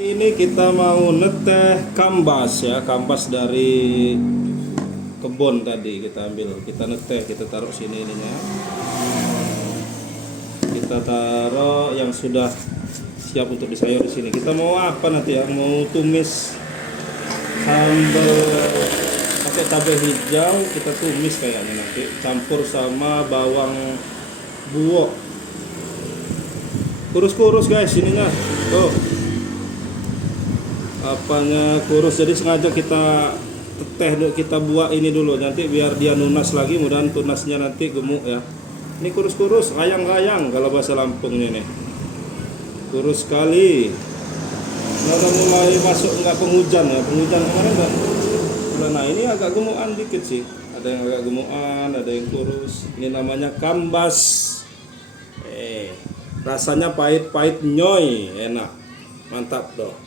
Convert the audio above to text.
Ini kita mau neteh kambas ya, kambas dari kebun tadi kita ambil, kita neteh, kita taruh sini ininya. Kita taruh yang sudah siap untuk disayur di sini. Kita mau apa nanti ya? Mau tumis sambal pakai cabai hijau, kita tumis kayaknya nanti, campur sama bawang buok. Kurus-kurus guys ininya. Tuh. Apanya kurus, jadi sengaja kita kita buat ini dulu nanti biar dia nunas lagi, mudahan tunasnya nanti gemuk ya. Ini kurus-kurus, rayang-rayang kalau bahasa Lampung ini nih. Kurus sekali. Udah mulai masuk nggak penghujan ya, penghujan kemarin kan. Nah ini agak gemukan dikit sih, ada yang agak gemukan, ada yang kurus. Ini namanya kambas. Rasanya pahit-pahit nyoy, enak, mantap dong.